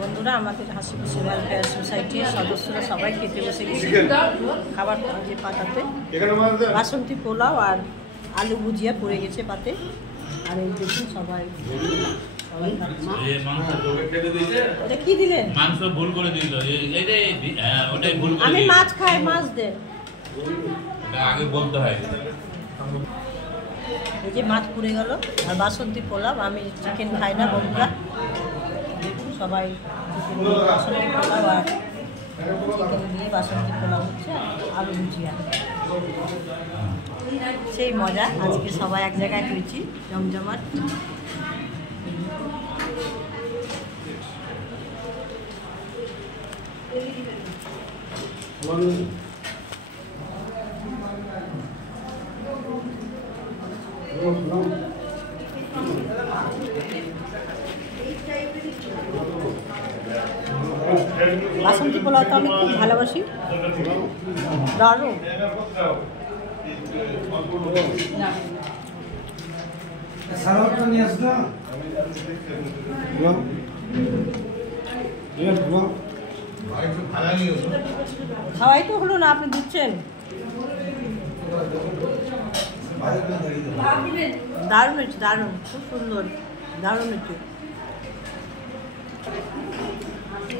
বন্ধুরা আমাদের হাসি খুশি ওয়েলফেয়ার সোসাইটির সদস্যরা সবাই খেতে বসে গেছে খাবার যে পাতাতে বাসন্তী পোলাও আর আলু ভুজিয়া পড়ে গেছে পাতে। আর এই দেখুন সবাই কি দিলেন? আমি মাছ খাই, মাছ দেন। আগে বলতে হয়। এই যে মাছ পুড়ে গেল আর বাসন্তী পোলাও। আমি চিকেন খাই না বন্ধুরা, দেখুন সবাই চিকেন বাসন্তী পোলাও আর চিকেন দিয়ে বাসন্তী পোলাও হচ্ছে আলু ভুজিয়া। সেই মজা আজকে সবাই এক জায়গায় হয়েছি জমজমাট। বাসন্তী পোলাও তো আমি খুব ভালোবাসি, দারুণ। খাওয়াই তো হলো না, আপনি দিচ্ছেন। দারুণ হয়েছে, দারুণ, খুব সুন্দর, দারুণ হয়েছে।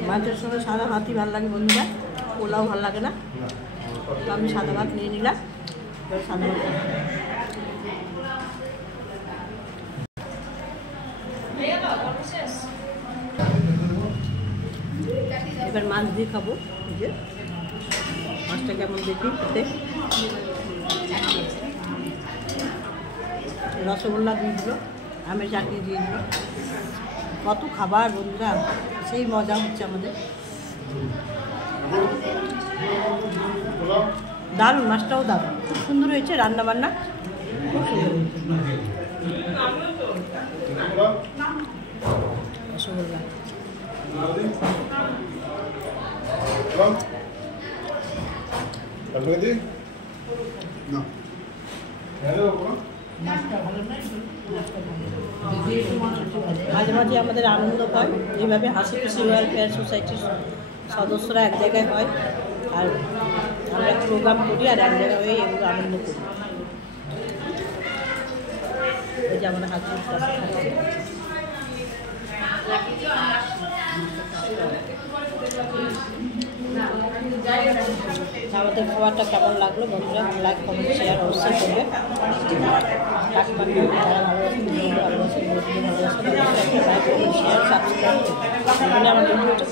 মাছের সঙ্গে সাদা ভাতই ভালো লাগে বন্ধুরা, পোলাও ভালো লাগে না, তো আমি সাদা ভাত নিয়ে নিলাম। সাদা ভাত এবার মাছ দিয়ে খাবো। এই যে মাছটা কেমন দেখি খেতে। রসগোল্লা দিয়ে দিল, আমের চাটনি দিয়ে দিল, কত খাবার বন্ধুরা, সেই মজা হচ্ছে আমাদের। দারুণ, মাছটাও দারুণ, খুব সুন্দর হয়েছে রান্না বান্না, খুব সুন্দর হয়েছে। রসগোল্লা মাঝে মাঝে আমাদের আনন্দ হয়, এইভাবে হাসি খুশি ওয়েলফেয়ার সোসাইটির সদস্যরা এক জায়গায় হয় আর আমরা প্রোগ্রাম করি আর এক জায়গায় হয়ে এগুলো আনন্দ করি। এই যে আমাদের হাসি খাচ্ছে। আমাদের খাবারটা কেমন লাগলো বন্ধুরা, লাইক কমেন্ট শেয়ার অবশ্যই করবে। যারা ভালোবাসেন ভালোবাসেন, ভালোবাসেন শেয়ার সাবস্ক্রাইব। আমার ভিডিওটা